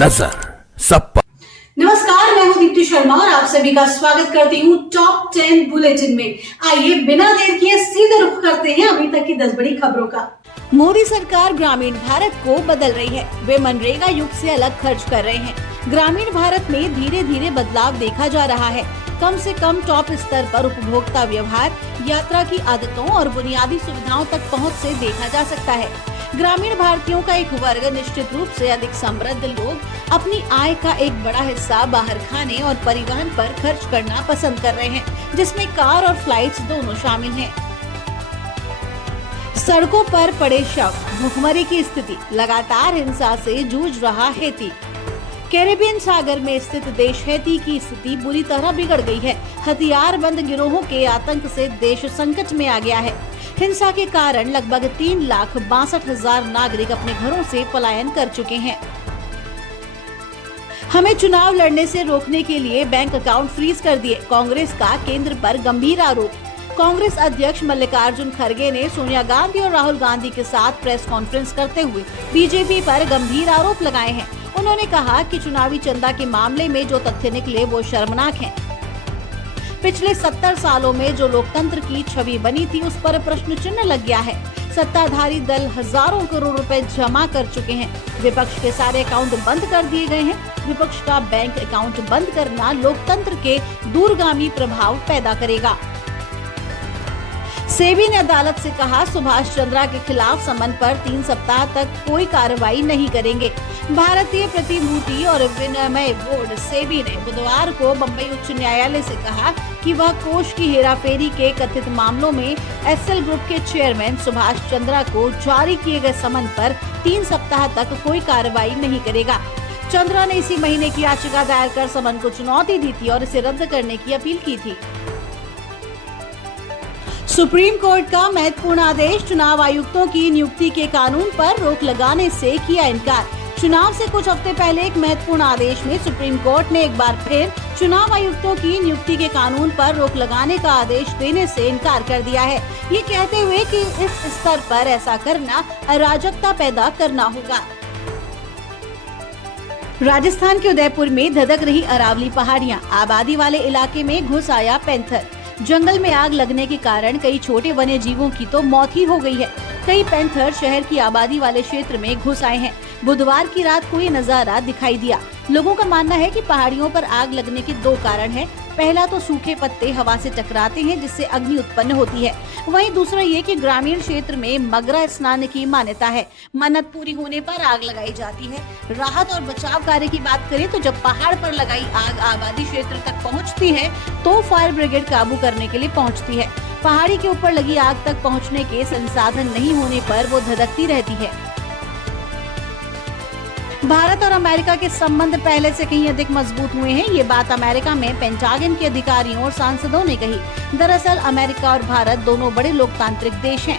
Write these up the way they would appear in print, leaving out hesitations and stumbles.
नजर सब पर। नमस्कार, मैं हूं दीप्ति शर्मा और आप सभी का स्वागत करती हूं टॉप 10 बुलेटिन में। आइए बिना देर किए सीधे रुख करते हैं अभी तक की 10 बड़ी खबरों का। मोदी सरकार ग्रामीण भारत को बदल रही है। वे मनरेगा युग से अलग खर्च कर रहे हैं। ग्रामीण भारत में धीरे धीरे बदलाव देखा जा रहा है। कम से कम टॉप स्तर पर उपभोक्ता व्यवहार, यात्रा की आदतों और बुनियादी सुविधाओं तक पहुंच से देखा जा सकता है। ग्रामीण भारतीयों का एक वर्ग, निश्चित रूप से अधिक समृद्ध लोग, अपनी आय का एक बड़ा हिस्सा बाहर खाने और परिवहन पर खर्च करना पसंद कर रहे हैं, जिसमें कार और फ्लाइट्स दोनों शामिल हैं। सड़कों पर पड़े शव, भूखमरी की स्थिति, लगातार हिंसा से जूझ रहा हैती। कैरेबियन सागर में स्थित देश हैती की स्थिति बुरी तरह बिगड़ गई है। हथियारबंद गिरोहों के आतंक से देश संकट में आ गया है। हिंसा के कारण लगभग 3,62,000 नागरिक अपने घरों से पलायन कर चुके हैं। हमें चुनाव लड़ने से रोकने के लिए बैंक अकाउंट फ्रीज कर दिए, कांग्रेस का केंद्र पर गंभीर आरोप। कांग्रेस अध्यक्ष मल्लिकार्जुन खड़गे ने सोनिया गांधी और राहुल गांधी के साथ प्रेस कॉन्फ्रेंस करते हुए बीजेपी पर गंभीर आरोप लगाए हैं। उन्होंने कहा कि चुनावी चंदा के मामले में जो तथ्य निकले वो शर्मनाक हैं। पिछले 70 सालों में जो लोकतंत्र की छवि बनी थी उस पर प्रश्न चिन्ह लग गया है। सत्ताधारी दल हजारों करोड़ रुपए जमा कर चुके हैं। विपक्ष के सारे अकाउंट बंद कर दिए गए हैं। विपक्ष का बैंक अकाउंट बंद करना लोकतंत्र के दूरगामी प्रभाव पैदा करेगा। सेबी ने अदालत से कहा, सुभाष चंद्रा के खिलाफ समन पर 3 सप्ताह तक कोई कार्रवाई नहीं करेंगे। भारतीय प्रतिभूति और विनिमय बोर्ड सेबी ने बुधवार को बम्बई उच्च न्यायालय से कहा कि वह कोष की हेराफेरी के कथित मामलों में एसएल ग्रुप के चेयरमैन सुभाष चंद्रा को जारी किए गए समन पर 3 सप्ताह तक कोई कार्रवाई नहीं करेगा। चंद्रा ने इसी महीने की याचिका दायर कर समन को चुनौती दी थी और इसे रद्द करने की अपील की थी। सुप्रीम कोर्ट का महत्वपूर्ण आदेश, चुनाव आयुक्तों की नियुक्ति के कानून पर रोक लगाने से किया इनकार। चुनाव से कुछ हफ्ते पहले एक महत्वपूर्ण आदेश में सुप्रीम कोर्ट ने एक बार फिर चुनाव आयुक्तों की नियुक्ति के कानून पर रोक लगाने का आदेश देने से इनकार कर दिया है, ये कहते हुए कि इस स्तर पर ऐसा करना अराजकता पैदा करना होगा। राजस्थान के उदयपुर में धधक रही अरावली पहाड़ियां, आबादी वाले इलाके में घुस आया पैंथर। जंगल में आग लगने के कारण कई छोटे वन्य जीवों की तो मौत ही हो गई है। कई पैंथर शहर की आबादी वाले क्षेत्र में घुस आए हैं। बुधवार की रात को ये नजारा दिखाई दिया। लोगों का मानना है कि पहाड़ियों पर आग लगने के 2 कारण हैं। पहला तो सूखे पत्ते हवा से टकराते हैं जिससे अग्नि उत्पन्न होती है। वहीं दूसरा ये कि ग्रामीण क्षेत्र में मगरा स्नान की मान्यता है। मन्नत पूरी होने पर आग लगाई जाती है। राहत और बचाव कार्य की बात करें तो जब पहाड़ पर लगाई आग आबादी क्षेत्र तक पहुंचती है तो फायर ब्रिगेड काबू करने के लिए पहुंचती है। पहाड़ी के ऊपर लगी आग तक पहुंचने के संसाधन नहीं होने पर वो धधकती रहती है। भारत और अमेरिका के संबंध पहले से कहीं अधिक मजबूत हुए हैं। ये बात अमेरिका में पेंटागन के अधिकारियों और सांसदों ने कही। दरअसल अमेरिका और भारत दोनों बड़े लोकतांत्रिक देश हैं।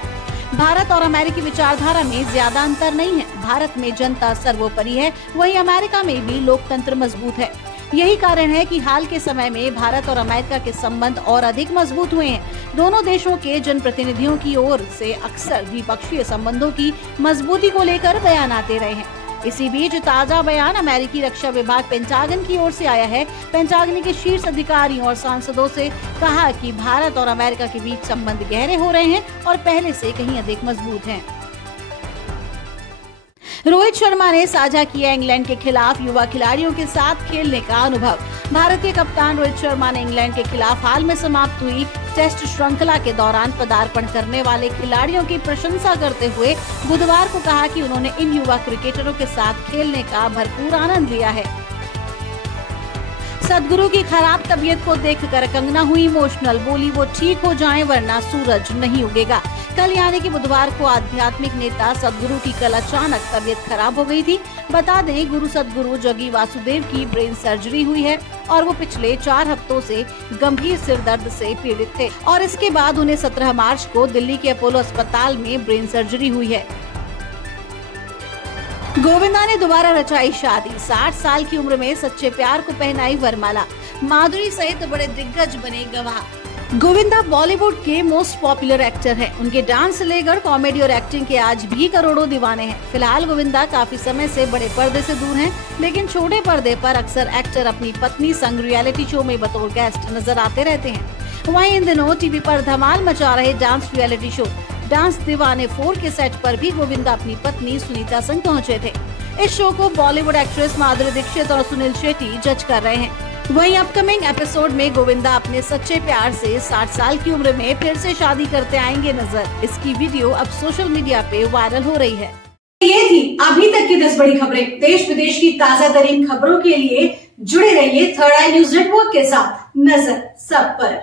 भारत और अमेरिकी विचारधारा में ज्यादा अंतर नहीं है। भारत में जनता सर्वोपरि है, वहीं अमेरिका में भी लोकतंत्र मजबूत है। यही कारण है कि हाल के समय में भारत और अमेरिका के संबंध और अधिक मजबूत हुए हैं। दोनों देशों के जनप्रतिनिधियों की ओर से अक्सर द्विपक्षीय संबंधों की मजबूती को लेकर बयान आते रहे हैं। इसी बीच ताजा बयान अमेरिकी रक्षा विभाग पेंटागन की ओर से आया है। पेंटागन के शीर्ष अधिकारियों और सांसदों से कहा कि भारत और अमेरिका के बीच संबंध गहरे हो रहे हैं और पहले से कहीं अधिक मजबूत हैं। रोहित शर्मा ने साझा किया इंग्लैंड के खिलाफ युवा खिलाड़ियों के साथ खेलने का अनुभव। भारतीय कप्तान रोहित शर्मा ने इंग्लैंड के खिलाफ हाल में समाप्त हुई टेस्ट श्रृंखला के दौरान पदार्पण करने वाले खिलाड़ियों की प्रशंसा करते हुए बुधवार को कहा कि उन्होंने इन युवा क्रिकेटरों के साथ खेलने का भरपूर आनंद लिया है। सदगुरु की खराब तबीयत को देखकर कंगना हुई इमोशनल, बोली वो ठीक हो जाएं वरना सूरज नहीं उगेगा। कल यानी कि बुधवार को आध्यात्मिक नेता सदगुरु की कल अचानक तबीयत खराब हो गई थी। बता दें, गुरु सदगुरु जगी वासुदेव की ब्रेन सर्जरी हुई है और वो पिछले 4 हफ्तों से गंभीर सिर दर्द से पीड़ित थे और इसके बाद उन्हें 17 मार्च को दिल्ली के अपोलो अस्पताल में ब्रेन सर्जरी हुई है। गोविंदा ने दोबारा रचाई शादी, 60 साल की उम्र में सच्चे प्यार को पहनाई वरमाला। माधुरी सहित बड़े दिग्गज बने गवाह। गोविंदा बॉलीवुड के मोस्ट पॉपुलर एक्टर हैं। उनके डांस से लेकर कॉमेडी और एक्टिंग के आज भी करोड़ों दीवाने हैं। फिलहाल गोविंदा काफी समय से बड़े पर्दे से दूर हैं, लेकिन छोटे पर्दे पर अक्सर एक्टर अपनी पत्नी संग रियलिटी शो में बतौर गेस्ट नजर आते रहते हैं। वहीं इन दिनों टीवी पर धमाल मचा रहे डांस रियलिटी शो डांस दीवाने 4 के सेट पर भी गोविंदा अपनी पत्नी सुनीता संग पहुँचे थे। इस शो को बॉलीवुड एक्ट्रेस माधुरी दीक्षित और सुनील शेट्टी जज कर रहे हैं। वहीं अपकमिंग एपिसोड में गोविंदा अपने सच्चे प्यार से 60 साल की उम्र में फिर से शादी करते आएंगे नजर। इसकी वीडियो अब सोशल मीडिया पे वायरल हो रही है। ये थी अभी तक की 10 बड़ी खबरें। देश विदेश की ताजा तरीन खबरों के लिए जुड़े रहिए थर्ड आई न्यूज नेटवर्क के साथ। नजर सब पर।